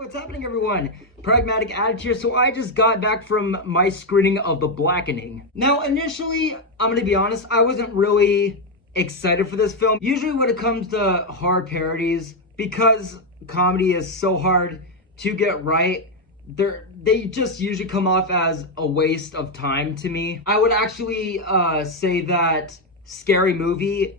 what's happening, everyone? Pragmatic Addict here. So I just got back from my screening of The Blackening. Now, initially, I'm gonna be honest, I wasn't really excited for this film. Usually when it comes to horror parodies, because comedy is so hard to get right, they just usually come off as a waste of time to me. I would actually say that Scary Movie,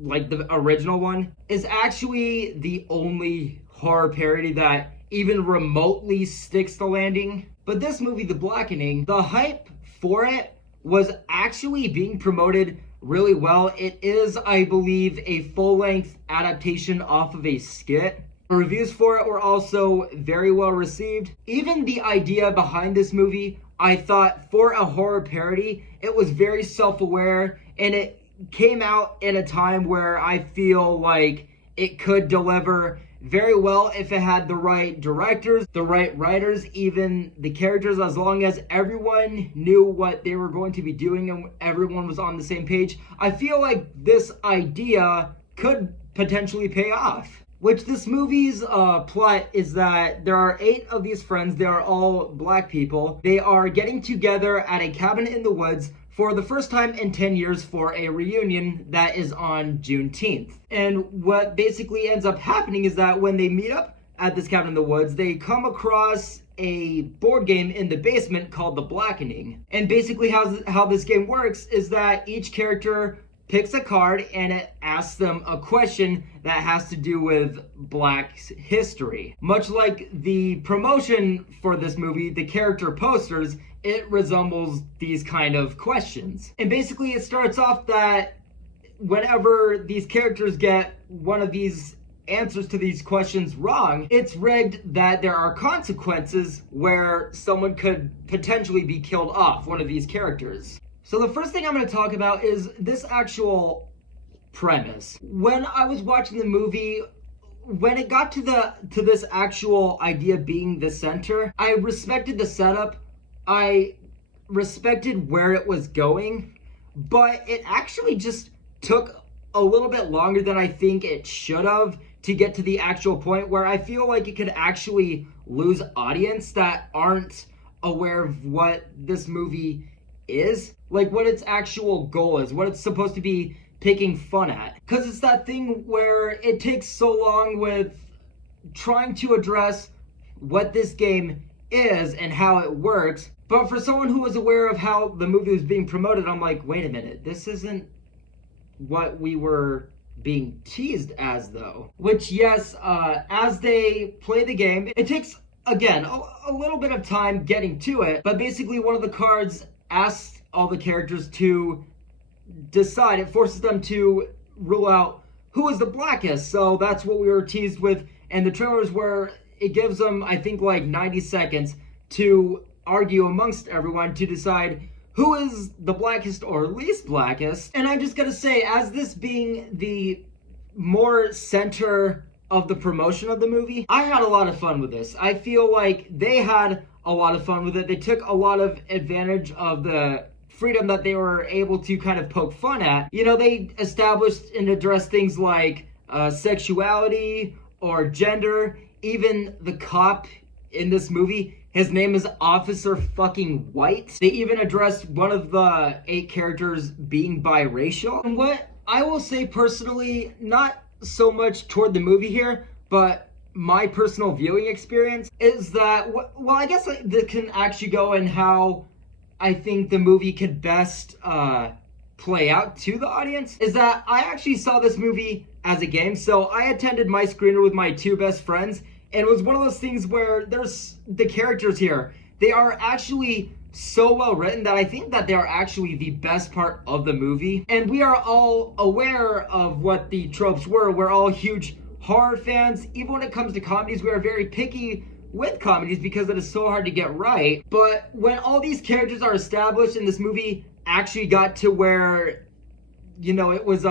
like the original one, is actually the only horror parody that even remotely sticks the landing. But this movie, The Blackening, the hype for it was actually being promoted really well. It is, I believe, a full-length adaptation off of a skit. The reviews for it were also very well received. Even the idea behind this movie, I thought for a horror parody, it was very self-aware, and it came out in a time where I feel like it could deliver very well if it had the right directors, the right writers, even the characters, as long as everyone knew what they were going to be doing and everyone was on the same page. I feel like this idea could potentially pay off. Which this movie's plot is that there are 8 of these friends. They are all black people. They are getting together at a cabin in the woods for the first time in 10 years for a reunion that is on Juneteenth. And what basically ends up happening is that when they meet up at this cabin in the woods, they come across a board game in the basement called The Blackening. And basically how this game works is that each character picks a card and it asks them a question that has to do with Black history. Much like the promotion for this movie, the character posters, it resembles these kind of questions. And basically it starts off that whenever these characters get one of these answers to these questions wrong, it's rigged that there are consequences where someone could potentially be killed off, one of these characters. So the first thing I'm going to talk about is this actual premise. When I was watching the movie, when it got to this actual idea being the center, I respected the setup. I respected where it was going, but it actually just took a little bit longer than I think it should have to get to the actual point where I feel like it could actually lose audience that aren't aware of what this movie is, like what its actual goal is, what it's supposed to be picking fun at. Because it's that thing where it takes so long with trying to address what this game is and how it works. But for someone who was aware of how the movie was being promoted, I'm like, wait a minute, this isn't what we were being teased as, though. Which, yes, as they play the game, it takes, again, a little bit of time getting to it, but basically one of the cards asks all the characters to decide. It forces them to rule out who is the blackest. So that's what we were teased with. And the trailers where it gives them, I think, like 90 seconds to argue amongst everyone to decide who is the blackest or least blackest. And I'm just gonna say, as this being the more center of the promotion of the movie, I had a lot of fun with this. I feel like they had a lot of fun with it. They took a lot of advantage of the freedom that they were able to kind of poke fun at. You know, they established and addressed things like sexuality or gender. Even the cop in this movie, his name is Officer fucking White. They even addressed one of the 8 characters being biracial. And what I will say personally, not so much toward the movie here, but my personal viewing experience is that, well, I guess this can actually go in how I think the movie could best play out to the audience, is that I actually saw this movie as a game. So I attended my screener with my 2 best friends, and it was one of those things where there's the characters here. They are actually so well written that I think that they are actually the best part of the movie. And we are all aware of what the tropes were. We're all huge horror fans. Even when it comes to comedies, we are very picky with comedies because it is so hard to get right. But when all these characters are established and this movie actually got to where, you know, it was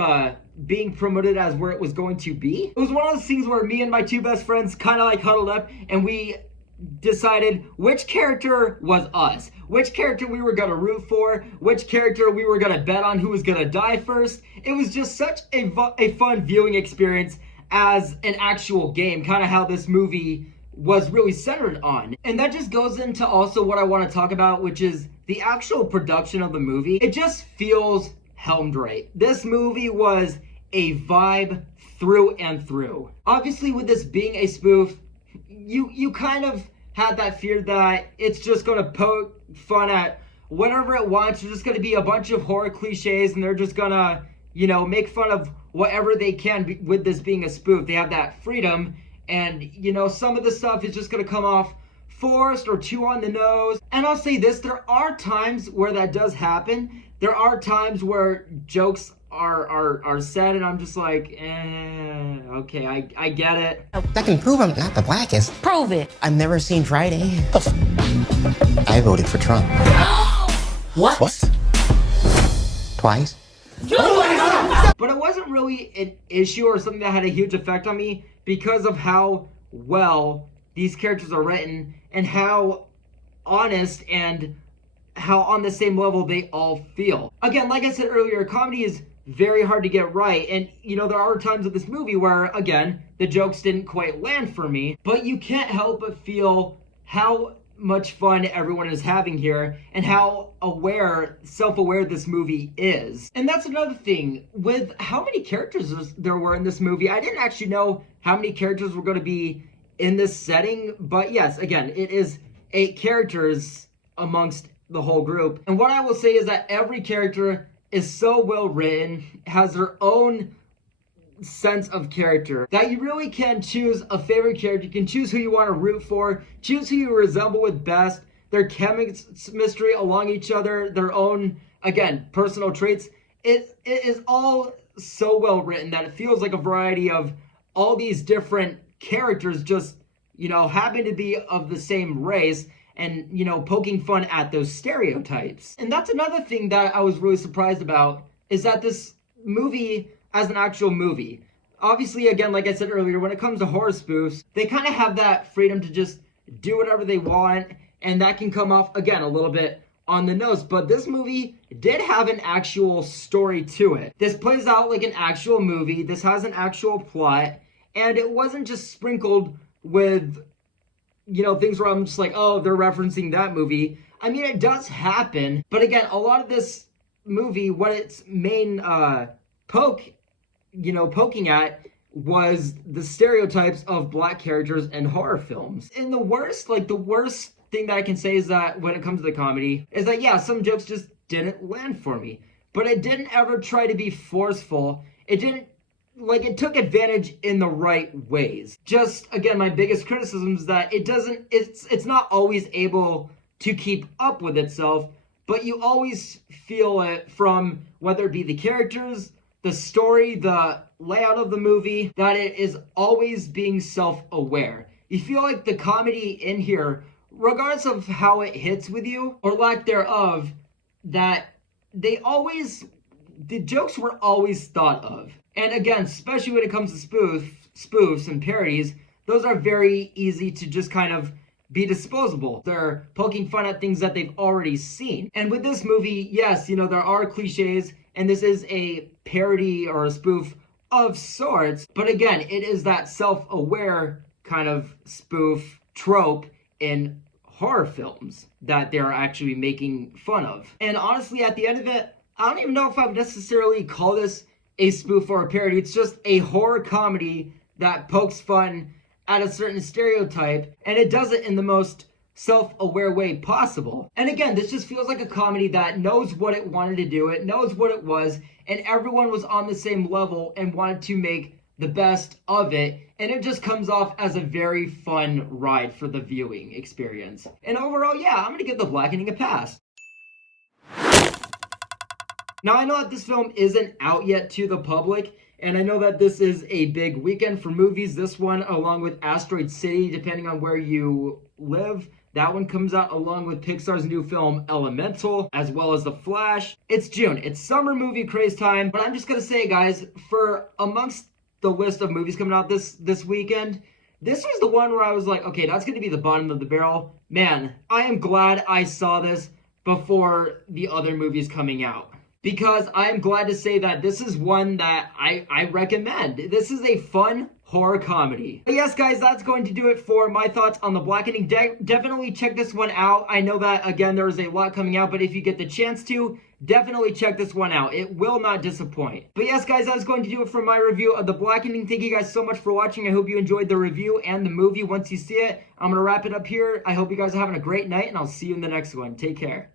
being promoted as where it was going to be, it was one of those things where me and my 2 best friends kind of like huddled up and we decided which character was us, which character we were gonna root for, which character we were gonna bet on who was gonna die first. It was just such a fun viewing experience as an actual game, kind of how this movie was really centered on. And that just goes into also what I want to talk about, which is the actual production of the movie. It just feels helmed right. This movie was a vibe through and through. Obviously, with this being a spoof, you kind of had that fear that it's just going to poke fun at whatever it wants. There's just going to be a bunch of horror cliches, and they're just going to, you know, make fun of whatever they can with this being a spoof. They have that freedom, and, you know, some of the stuff is just going to come off forced or too on the nose. And I'll say this, there are times where that does happen. There are times where jokes are said, and I'm just like, okay, I get it. That can prove I'm not the blackest. Prove it. I've never seen Friday. I voted for Trump. What? Twice. But it wasn't really an issue or something that had a huge effect on me because of how well these characters are written and how honest and how on the same level they all feel. Again, like I said earlier, comedy is very hard to get right, and you know, there are times of this movie where, again, the jokes didn't quite land for me, but you can't help but feel how much fun everyone is having here and how self-aware this movie is. And that's another thing, with how many characters there were in this movie. I didn't actually know how many characters were going to be in this setting, but yes, again, it is 8 characters amongst the whole group. And what I will say is that every character is so well written, has their own sense of character, that you really can choose a favorite character. You can choose who you want to root for, choose who you resemble with best, their chemistry along each other, their own, again, personal traits. It is all so well written that it feels like a variety of all these different characters just, you know, happen to be of the same race, and, you know, poking fun at those stereotypes. And that's another thing that I was really surprised about, is that this movie, as an actual movie, obviously, again, like I said earlier, when it comes to horror spoofs, they kind of have that freedom to just do whatever they want, and that can come off, again, a little bit on the nose. But this movie did have an actual story to it. This plays out like an actual movie. This has an actual plot, and it wasn't just sprinkled with, you know, things where I'm just like, oh, they're referencing that movie. I mean, it does happen, but again, a lot of this movie, what its main poking at was the stereotypes of black characters in horror films. And the worst thing that I can say is that when it comes to the comedy, is that, yeah, some jokes just didn't land for me, but it didn't ever try to be forceful. It didn't, like, it took advantage in the right ways. Just, again, my biggest criticism is that it's not always able to keep up with itself, but you always feel it from whether it be the characters, the story, the layout of the movie, that it is always being self-aware. You feel like the comedy in here, regardless of how it hits with you, or lack thereof, that the jokes were always thought of. And again, especially when it comes to spoofs and parodies, those are very easy to just kind of be disposable. They're poking fun at things that they've already seen. And with this movie, yes, you know, there are cliches, and this is a parody or a spoof of sorts, but again, it is that self-aware kind of spoof trope in horror films that they're actually making fun of. And honestly, at the end of it, I don't even know if I would necessarily call this a spoof or a parody. It's just a horror comedy that pokes fun at a certain stereotype, and it does it in the most self-aware way possible. And again, this just feels like a comedy that knows what it wanted to do, it knows what it was, and everyone was on the same level and wanted to make the best of it, and it just comes off as a very fun ride for the viewing experience. And overall, yeah, I'm gonna give The Blackening a pass. Now, I know that this film isn't out yet to the public, and I know that this is a big weekend for movies. This one, along with Asteroid City, depending on where you live, that one comes out along with Pixar's new film Elemental, as well as The Flash. It's June. It's summer movie craze time, but I'm just gonna say, guys, for amongst the list of movies coming out this weekend, this was the one where I was like, okay, that's gonna be the bottom of the barrel. Man, I am glad I saw this before the other movies coming out, because I am glad to say that this is one that I recommend. This is a fun horror comedy. But yes, guys, that's going to do it for my thoughts on The Blackening. Definitely check this one out. I know that, again, there is a lot coming out, but if you get the chance to, definitely check this one out. It will not disappoint. But yes, guys, that's going to do it for my review of The Blackening. Thank you guys so much for watching. I hope you enjoyed the review and the movie. Once you see it, I'm going to wrap it up here. I hope you guys are having a great night, and I'll see you in the next one. Take care.